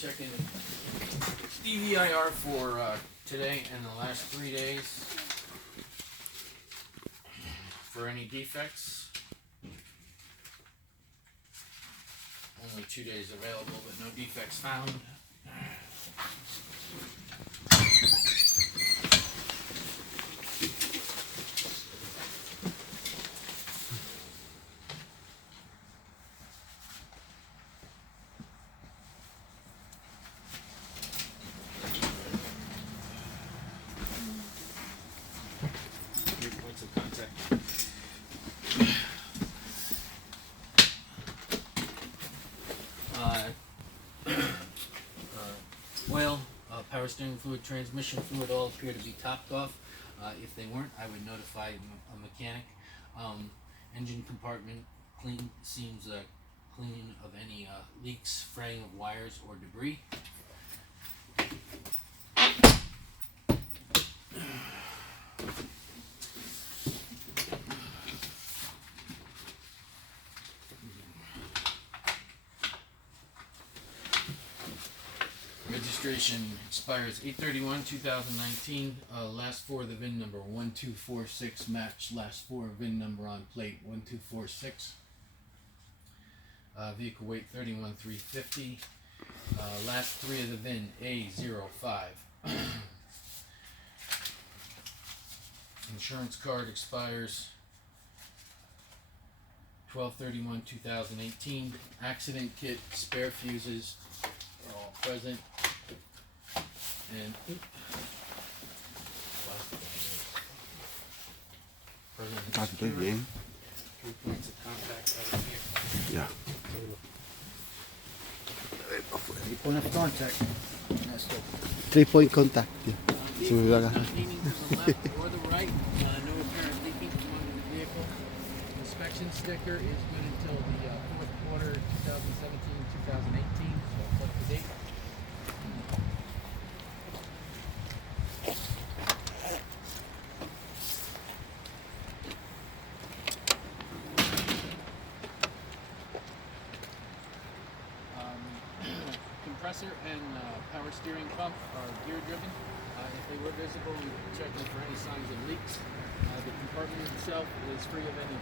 checking Stevie IR for today and the last 3 days for any defects. Only 2 days available, but no defects found. Your points of contact. Oil, power steering fluid, transmission fluid all appear to be topped off. If they weren't, I would notify a mechanic. Engine compartment clean, seems clean of any leaks, fraying of wires, or debris. Registration expires 8/31/2019. Last four of the VIN number 1246 match last four VIN number on plate 1246. Vehicle weight 31,350. Last three of the VIN A05. Insurance card expires 12/31/2018. Accident kit, spare fuses are all present. And That's big, man. 3 points of contact right here. Yeah. 3 point of contact. That's good. 3-point contact. Yeah. So we got Not leaning to the left or the right. No apparent leaking from under the vehicle. Inspection sticker is good until the fourth quarter 2017-2018, so it's up to date. Compressor and power steering pump are gear driven. If they were visible, we would check them for any signs of leaks. The compartment itself is free of any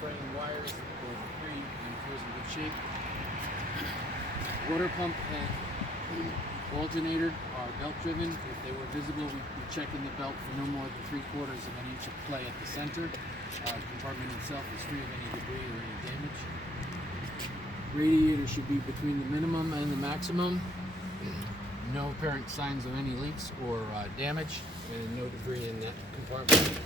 fraying wires or debris and appears in good shape. Water pump and alternator are belt driven. If they were visible, we'd be checking the belt for no more than 3/4 of an inch of play at the center. Compartment itself is free of any debris or any damage. Radiator should be between the minimum and the maximum. No apparent signs of any leaks or damage, and no debris in that compartment.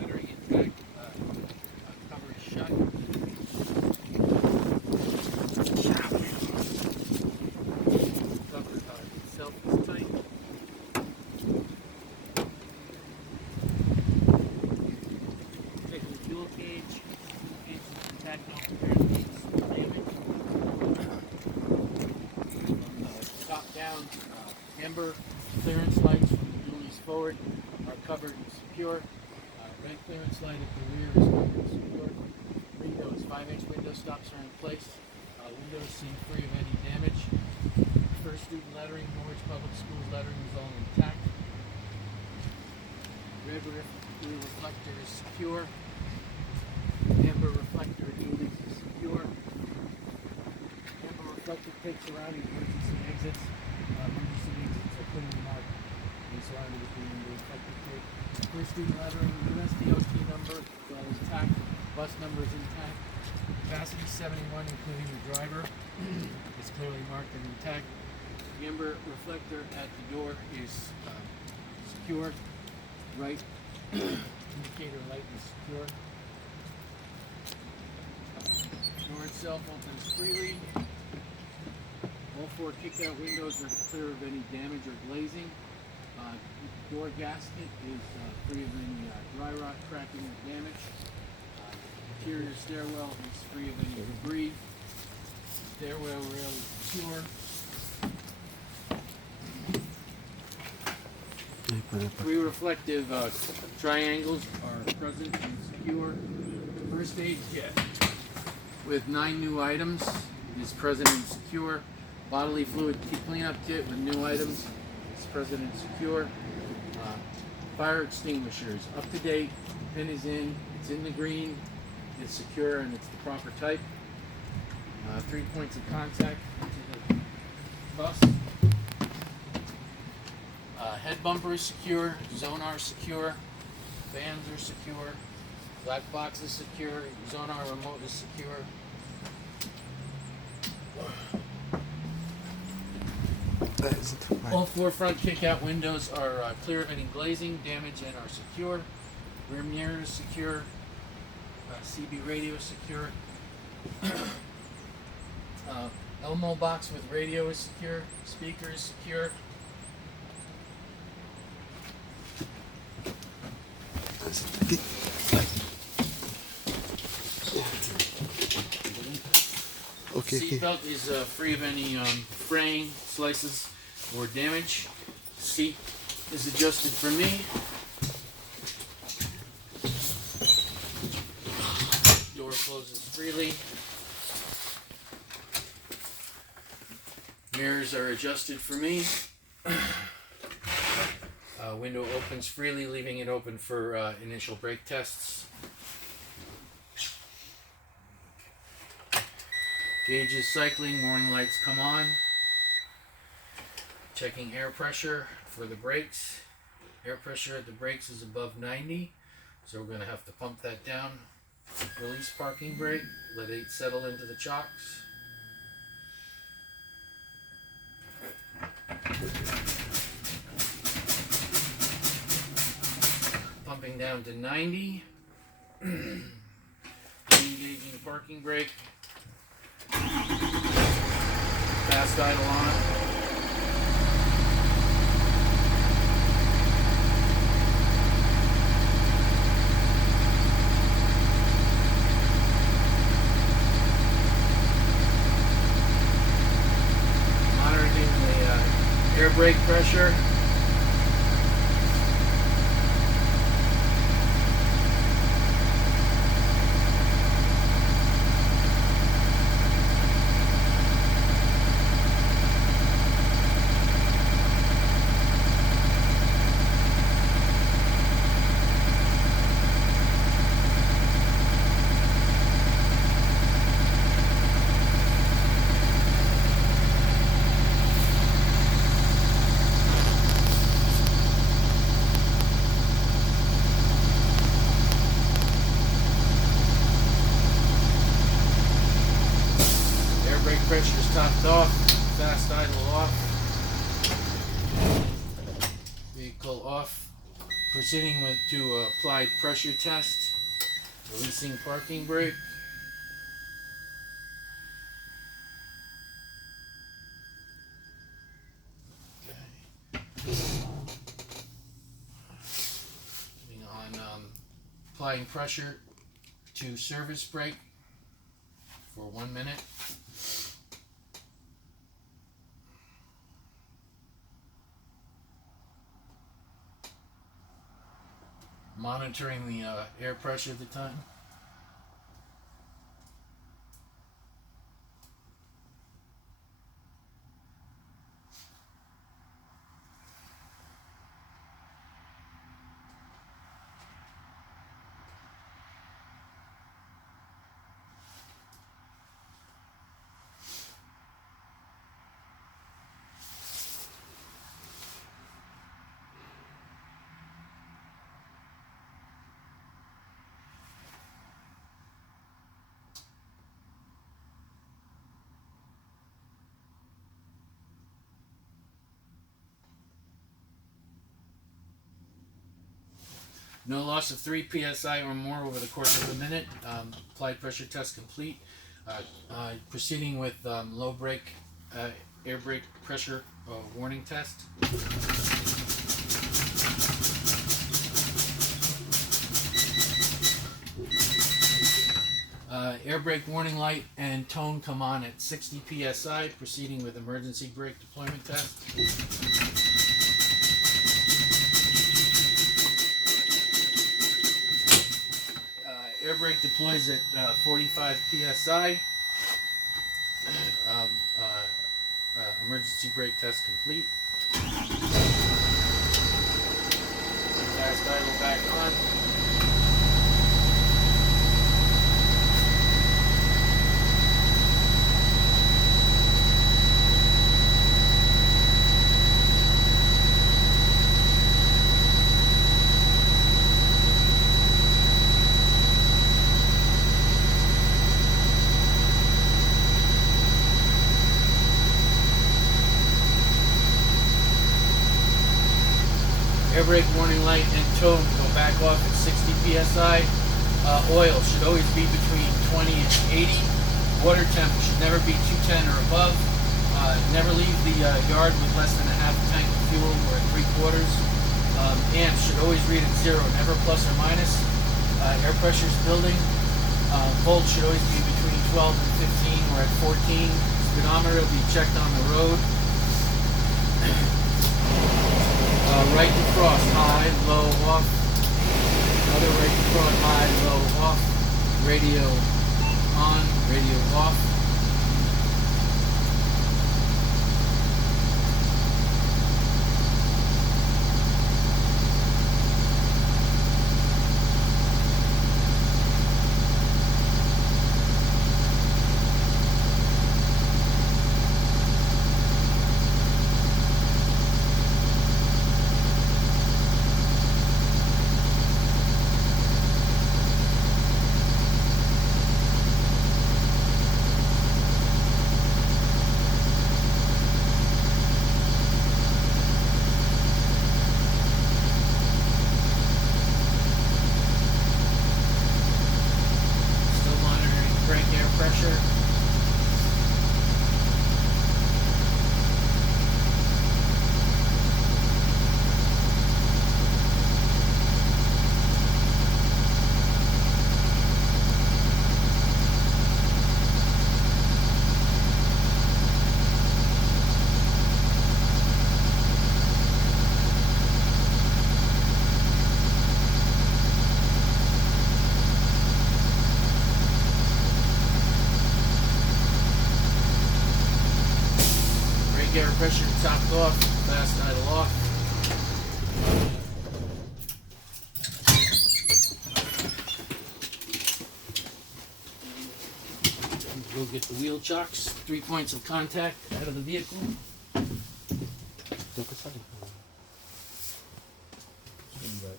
Lettering intact, cover is shut. Cover itself is tight. Checking fuel gauge. Gauge is intact, no apparent leaks or damage. Top down, amber clearance lights from the dualies forward are covered and secure. Red clearance light at the rear is covered and secure. Windows, 5-inch window stops are in place. Windows seem free of any damage. First student lettering, Norwich Public Schools lettering is all intact. Red rear reflector is secure. Amber reflector at dualies is secure. Amber reflector takes around the emergency exits. Emergency exits are clearly marked and surrounded with the amber reflector tape. First student lettering, USDOT number is all intact. Bus number is intact. Capacity 71, including the driver, is clearly marked and intact. The amber reflector at the door is secure. Right indicator light is secure. itself opens freely. All 4 kick-out windows are clear of any damage or glazing. Door gasket is free of any dry rot, cracking, or damage. Interior stairwell is free of any debris. Stairwell rail is secure. 3 reflective triangles are present and secure. First aid kit with 9 new items is present and secure. Bodily fluid cleanup kit with new items is present and secure. Fire extinguishers up to date. Pin is in. It's in the green. It's secure and it's the proper type. 3 points of contact to the bus. Head bumper is secure, Zonar secure, fans are secure, black box is secure, Zonar remote is secure. That is it. All 4 front kick-out windows are clear of any glazing, damage, and are secure. Rear mirror is secure. CB radio is secure. Elmo box with radio is secure. Speaker is secure. Okay, okay. Seatbelt is free of any fraying, slices, or damage. Seat is adjusted for me. Door closes freely. Mirrors are adjusted for me. Window opens freely, leaving it open for initial brake tests. Gauge is cycling, warning lights come on. Checking air pressure for the brakes. Air pressure at the brakes is above 90, so we're going to have to pump that down. Release parking brake, let it settle into the chocks. Pumping down to 90. Engaging parking brake. Fast idle on. Monitoring the air brake pressure. Brake pressure is topped off, fast idle off, vehicle off. Proceeding to applied pressure test, releasing parking brake. Putting on applying pressure to service brake for 1 minute. Monitoring the air pressure at the time. No loss of 3 psi or more over the course of a minute. Applied pressure test complete. Proceeding with low brake, air brake pressure warning test. Air brake warning light and tone come on at 60 psi. Proceeding with emergency brake deployment test. Air brake deploys at 45 psi. Um, Emergency brake test complete. Fast idle back on. Air brake warning light and tone go back off at 60 psi. Oil should always be between 20 and 80. Water temp should never be 210 or above. Never leave the yard with less than a half tank of fuel or 3/4. Amps should always read at 0, never plus or minus. Air pressure is building. Volts should always be between 12 and 15. We're at 14. Speedometer will be checked on the road. Right to cross, high, low, off. Another right to cross, high, low, off. Radio on, radio off. Pressure. Air pressure topped off, fast idle off. Go get the wheel chocks, 3 points of contact out of the vehicle. Swing back.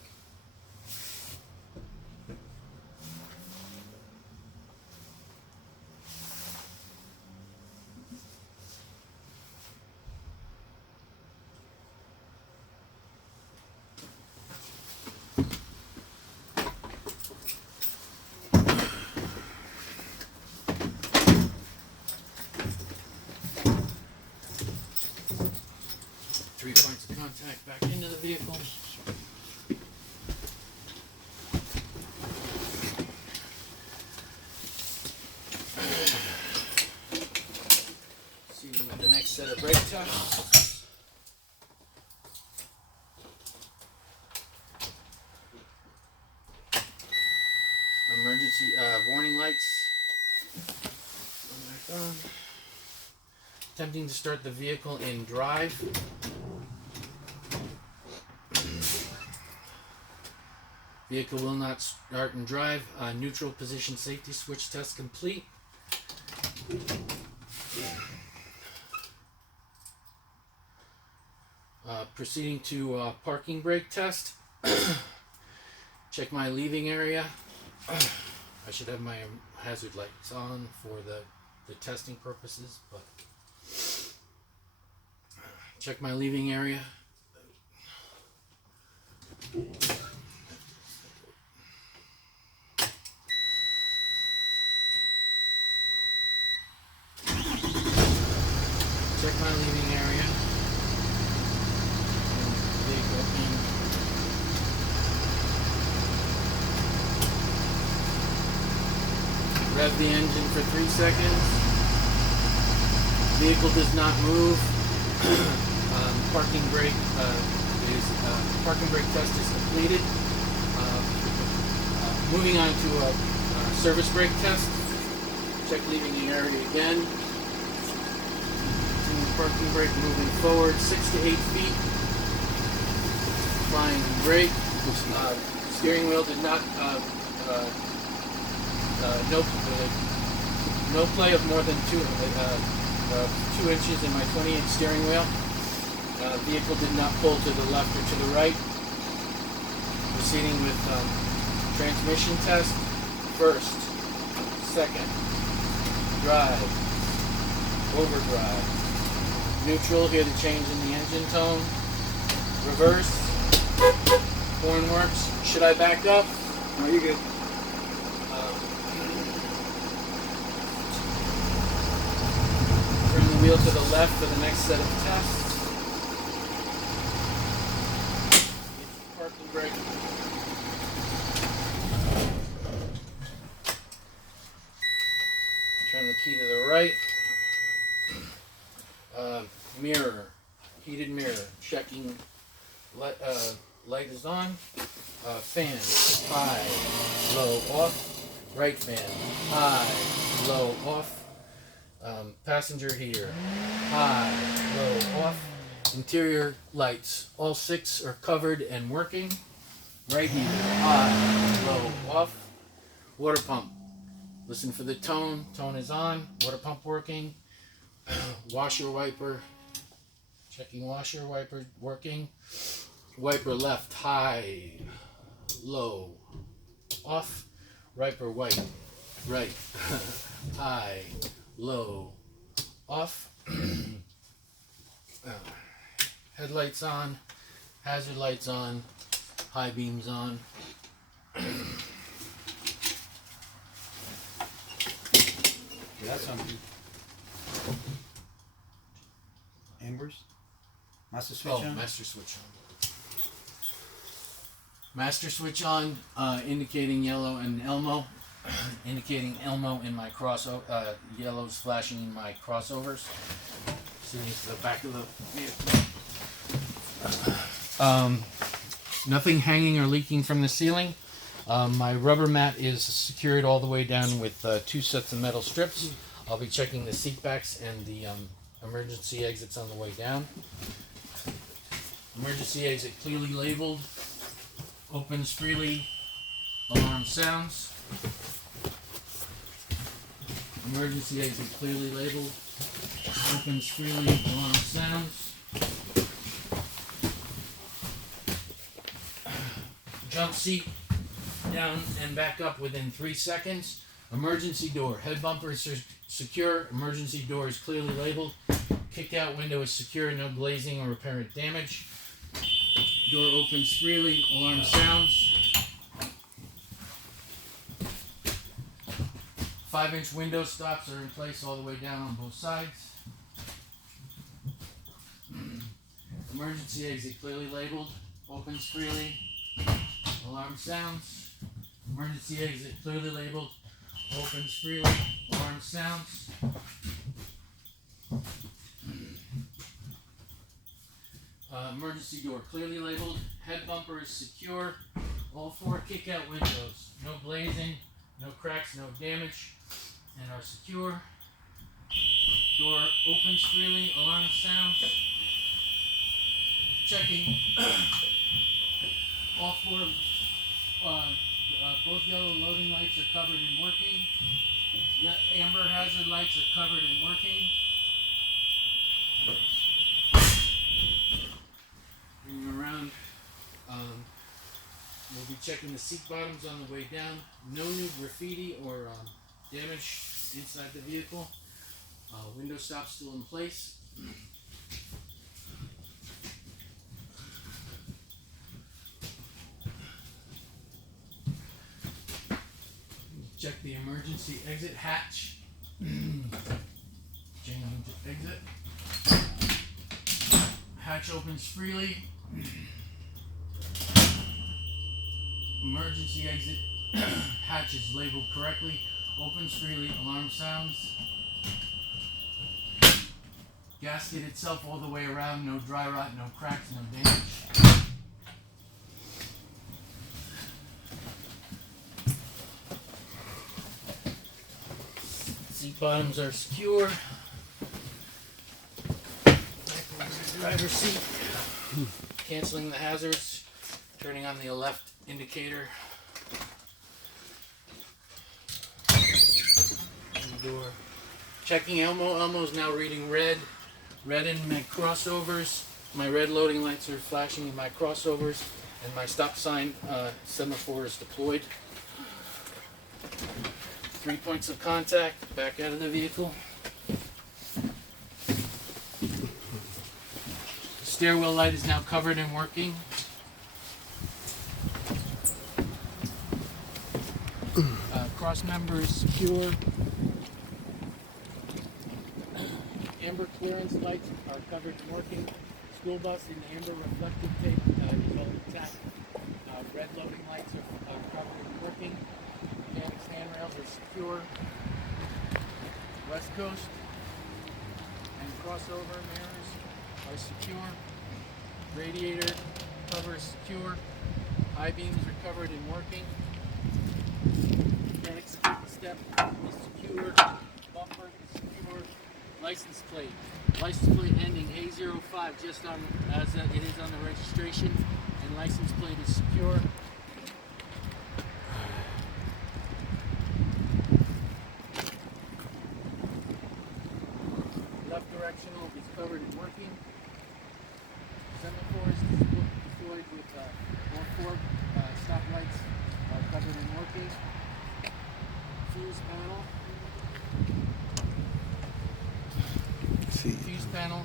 Contact back into the vehicle. See you with the next set of brake tests. Emergency warning lights. Attempting to start the vehicle in drive. Vehicle will not start and drive. Neutral position safety switch test complete. Proceeding to parking brake test. Check my leaving area. I should have my hazard lights on for the testing purposes, but check my leaving area. Check my leaving area. Vehicle in. Rev the engine for 3 seconds. Vehicle does not move. Parking brake parking brake test is completed. Moving on to a service brake test. Check leaving the area again. Continue parking brake moving forward 6 to 8 feet. Applying brake. Steering wheel did not no play of more than 2 inches in my 20-inch steering wheel. Vehicle did not pull to the left or to the right. Proceeding with transmission test. First, second, drive, overdrive, neutral. Hear the change in the engine tone. Reverse. Horn works. Should I back up? No, you're good. Turn the wheel to the left for the next set of tests. Parking brake. Turn the key to the right. Mirror. Heated mirror. Checking. Light is on. Fan. High. Low. Off. Right fan. High. Low. Off. Passenger heater. High. Low. Off. Interior lights. All 6 are covered and working. Right heater. High. Low. Off. Water pump. Listen for the tone. Tone is on. Water pump working. Washer wiper. Checking washer wiper working. Wiper left. High. Low. Off. Wiper white. Right. High. Low. Off. Headlights on. Hazard lights on. High beams on. Yeah, that sounds good. Ambers? Master switch on? Master switch on. Master switch on, indicating yellow and Elmo. Indicating Elmo in my crossover. Yellow's flashing in my crossovers. Sitting to the back of the vehicle. Nothing hanging or leaking from the ceiling. My rubber mat is secured all the way down with 2 sets of metal strips. I'll be checking the seat backs and the emergency exits on the way down. Emergency exit clearly labeled. Opens freely. Alarm sounds. Emergency exit clearly labeled. Opens freely. Alarm sounds. Jump seat down and back up within 3 seconds. Emergency door. Head bumper is secure. Emergency door is clearly labeled. Kick out window is secure. No glazing or apparent damage. Door opens freely. Alarm sounds. 5-inch window stops are in place all the way down on both sides. Emergency exit clearly labeled. Opens freely. Alarm sounds. Emergency exit clearly labeled. Opens freely. Alarm sounds. Emergency door clearly labeled. Head bumper is secure. All 4 kick-out windows. No glazing, no cracks, no damage, and are secure. Door opens freely. Alarm sounds. Checking. All 4 both yellow loading lights are covered and working. Amber hazard lights are covered and working. Moving around. We'll be checking the seat bottoms on the way down. No new graffiti or damage inside the vehicle. Window stop still in place. Check the emergency exit hatch. Changing to exit. Hatch opens freely. Emergency exit hatch is labeled correctly. Opens freely. Alarm sounds. Gasket itself all the way around. No dry rot, no cracks, no damage. Seat bottoms are secure. Driver's seat. Canceling the hazards. Turning on the left indicator. And the door. Checking Elmo. Elmo's now reading red. Red in my crossovers. My red loading lights are flashing in my crossovers. And my stop sign semaphore is deployed. 3 points of contact. Back out of the vehicle. The stairwell light is now covered and working. Cross member is secure. Amber clearance lights are covered and working. School bus in amber reflective tape is all intact. Red loading lights are covered and working. Mechanics handrails are secure. West Coast and crossover mirrors are secure. Radiator cover is secure. High beams are covered and working. Mechanics step is secure. Bumper is secure. License plate. License plate ending A05 just on as it is on the registration, and license plate is secure. Left directional is covered and working. Semaphores deployed with all four stoplights are covered and working. Fuse panel. Fuse panel,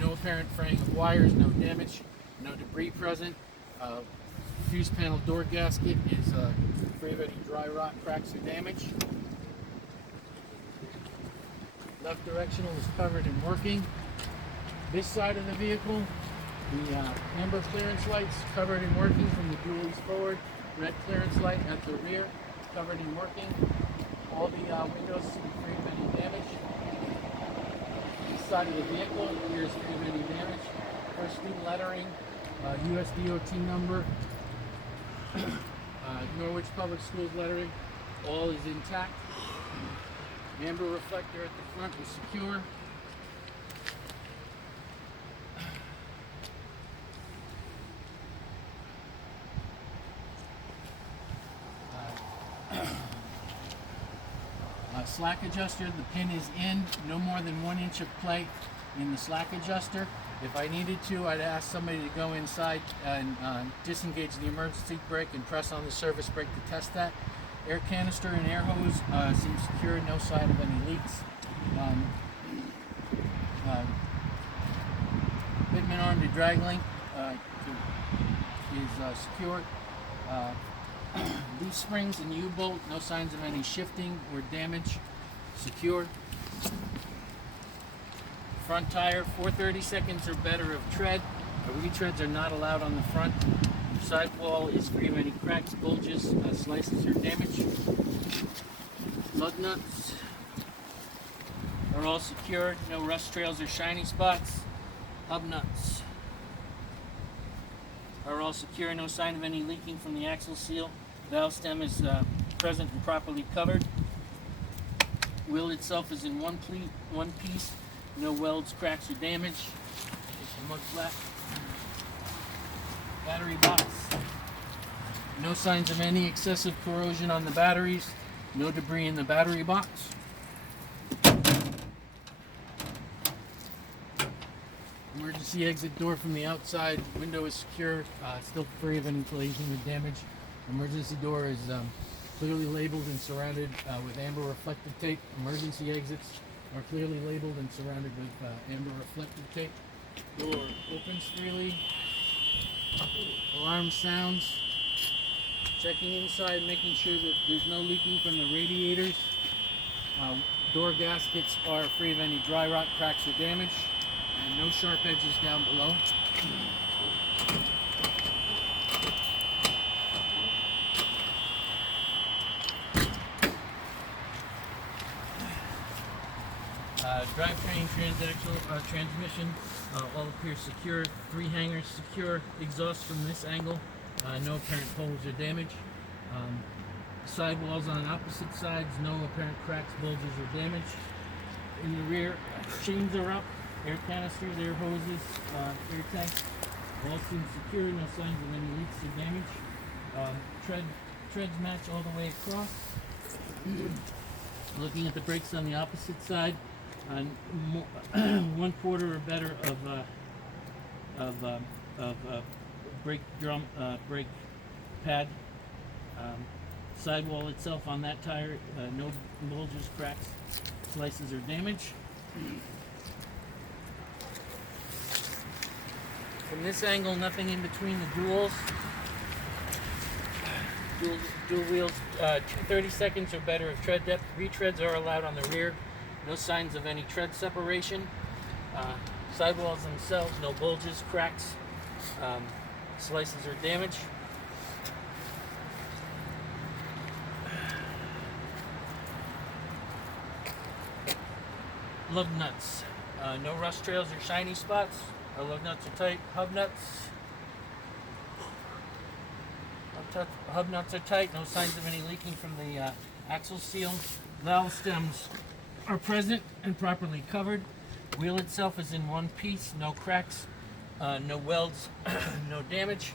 no apparent fraying of wires, no damage, no debris present. Fuse panel door gasket is free of any dry rot, cracks, or damage. Left directional is covered and working. This side of the vehicle, the amber clearance lights covered and working from the dualies forward. Red clearance light at the rear, covered and working. All the windows to be free of any damage. Side of the vehicle appears free of any damage. First student lettering, US DOT number, Norwich Public Schools lettering, all is intact. Amber reflector at the front is secure. Slack adjuster, the pin is in, no more than 1 inch of play in the slack adjuster. If I needed to, I'd ask somebody to go inside and disengage the emergency brake and press on the service brake to test that. Air canister and air hose seem secure, no sign of any leaks. Pitman arm to drag link is secure. Leaf springs and U-bolt, no signs of any shifting or damage, secure. Front tire, 430 seconds or better of tread. Retreads are not allowed on the front. Sidewall is free of any cracks, bulges, slices, or damage. Lug nuts are all secured, no rust trails or shiny spots. Hub nuts are all secure, no sign of any leaking from the axle seal. Valve stem is present and properly covered. Wheel itself is in one piece, no welds, cracks, or damage. It's a mud flat. Battery box. No signs of any excessive corrosion on the batteries. No debris in the battery box. Emergency exit door from the outside. Window is secure, still free of any collision or damage. Emergency door is clearly labeled and surrounded with amber reflective tape. Emergency exits are clearly labeled and surrounded with amber reflective tape. Door opens freely. Alarm sounds. Checking inside, making sure that there's no leaking from the radiators. Door gaskets are free of any dry rot, cracks, or damage. No sharp edges down below. Drivetrain transaxle transmission all appear secure. 3 hangers secure. Exhaust from this angle. No apparent holes or damage. Sidewalls on opposite sides. No apparent cracks, bulges, or damage. In the rear, chains are up. Air canisters, air hoses, air tanks. All seem secure. No signs of any leaks or damage. Treads match all the way across. Looking at the brakes on the opposite side, 1/4 or better of brake drum, brake pad. Sidewall itself on that tire, no bulges, cracks, slices, or damage. From this angle, nothing in between the duals. Dual wheels, 230 seconds or better of tread depth. Retreads are allowed on the rear. No signs of any tread separation. Sidewalls themselves, no bulges, cracks, slices, or damage. Lug nuts. No rust trails or shiny spots. Our lug nuts are tight. Hub nuts. Hub nuts are tight. No signs of any leaking from the axle seal. Valve stems are present and properly covered. Wheel itself is in one piece. No cracks. No welds. No damage.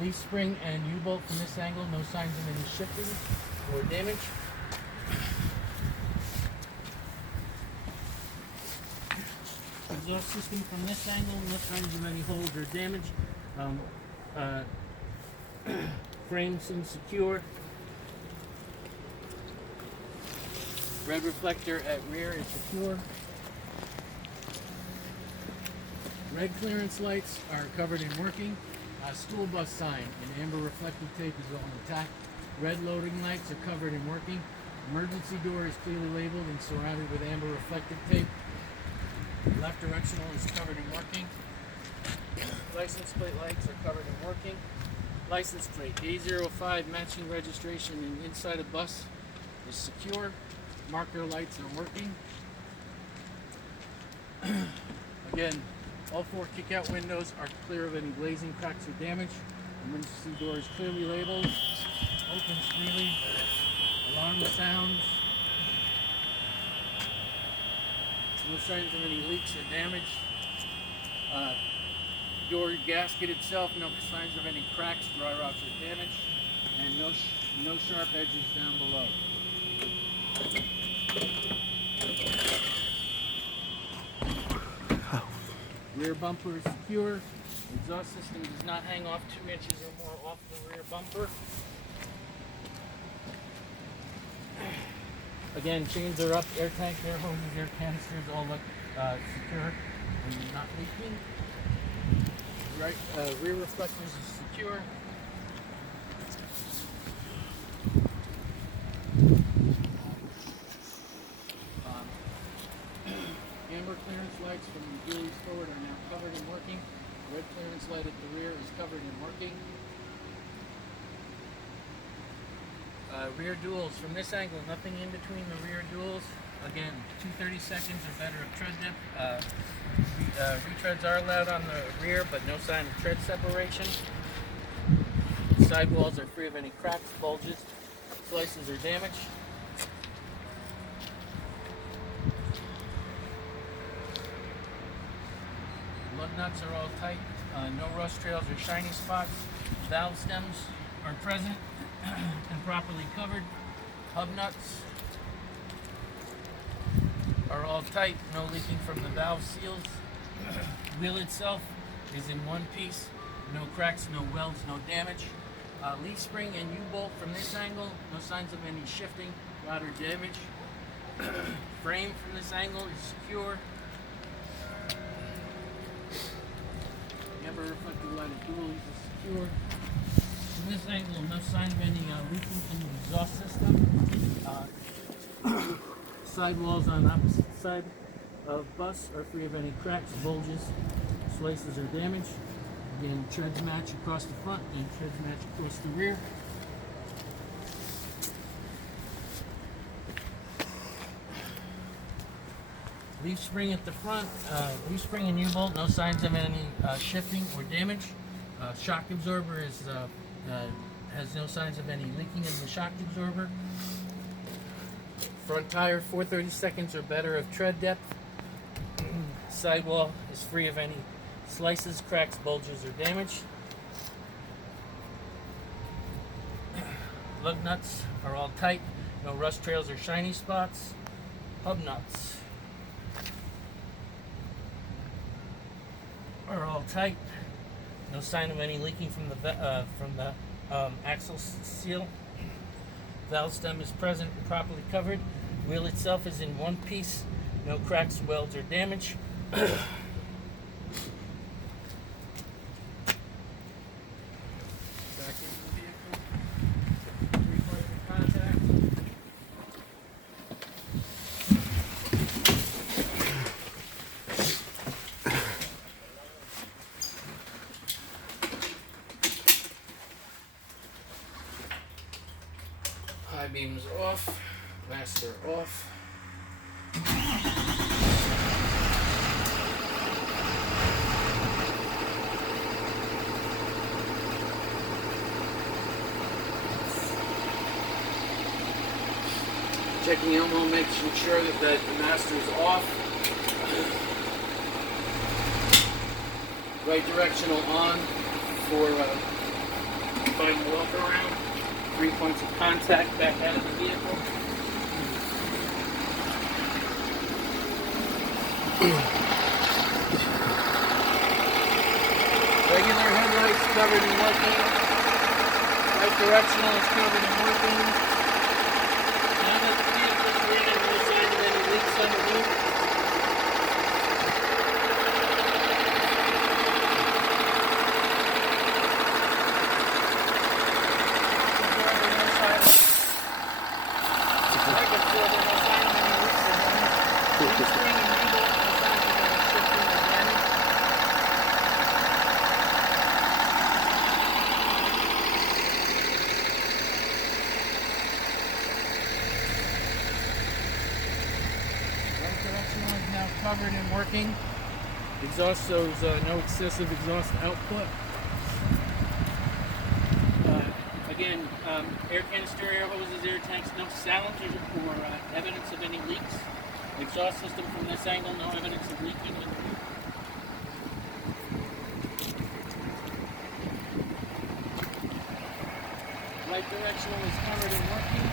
Leaf spring and U-bolt from this angle. No signs of any shifting or damage. Exhaust system from this angle, no signs of any holes or damage. Frame seems secure. Red reflector at rear is secure. Red clearance lights are covered and working. School bus sign and amber reflective tape is all intact. Red loading lights are covered and working. Emergency door is clearly labeled and surrounded with amber reflective tape. Left directional is covered and working. License plate lights are covered and working. License plate A05 matching registration and inside a bus is secure. Marker lights are working. Again, all 4 kick-out windows are clear of any glazing, cracks, or damage. Emergency door is clearly labeled. Opens freely. Alarm sounds. No signs of any leaks or damage. Door gasket itself, no signs of any cracks, dry rot, or damage, and no sharp edges down below. Rear bumper is secure. Exhaust system does not hang off 2 inches or more off the rear bumper. Again, chains are up, air tank, air hoses, air canisters, all look secure and not leaking. Right, rear reflectors is secure. Amber clearance lights from the dualies forward are now covered and working. Red clearance light at the rear is covered and working. Rear duals from this angle, nothing in between the rear duals. Again, 230 seconds or better of tread depth. Retreads are allowed on the rear, but no sign of tread separation. Sidewalls are free of any cracks, bulges, slices, or damage. Lug nuts are all tight. No rust trails or shiny spots. Valve stems are present and properly covered. Hub nuts are all tight, no leaking from the valve seals. Wheel itself is in one piece, no cracks, no welds, no damage. Leaf spring and U-bolt from this angle, no signs of any shifting, rot, or damage. Frame from this angle is secure. Amber reflective light of dualies is secure. From this angle, no sign of any leaking from the exhaust system. Sidewalls on opposite side of bus are free of any cracks, bulges, slices, or damage. Again, treads match across the front and treads match across the rear. Leaf spring at the front, leaf spring and U-bolt, no signs of any shifting or damage. Shock absorber has no signs of any leaking in the shock absorber. Front tire, 4/32 or better of tread depth. Sidewall is free of any slices, cracks, bulges, or damage. Lug nuts are all tight, no rust trails or shiny spots. Hub nuts are all tight, no sign of any leaking from the axle seal. Valve stem is present and properly covered. Wheel itself is in one piece, no cracks, welds, or damage. Back into the vehicle. 3 points of contact. High beams off, master off. Checking Elmo, making sure that the master's off. Right directional on for final walk around. 3 points of contact back out of the vehicle. Regular headlights covered and working. Right directional is covered and working. Now that the vehicle is reading, no sign of any leaks on the roof. Covered and working. Exhaust shows no excessive exhaust output. Again, air canister, air hoses, air tanks, no salvage or evidence of any leaks. Exhaust system from this angle, no evidence of leaking. Light directional is covered and working.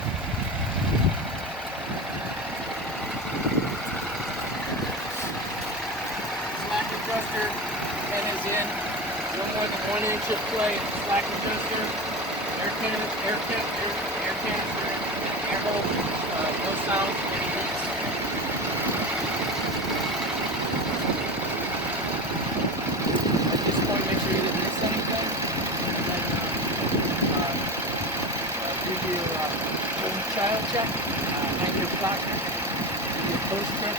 Adjuster head is in, no more than 1 inch of play in the slack adjuster, air canister, air hole, no sound, any leaks. At this point, make sure you didn't miss anything, and then give you a child check, hang your clock, give you a post check,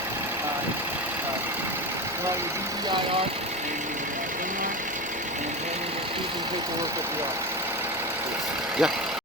draw your DVI on and your inline, and hand in your keys and paperwork at the office. Yeah.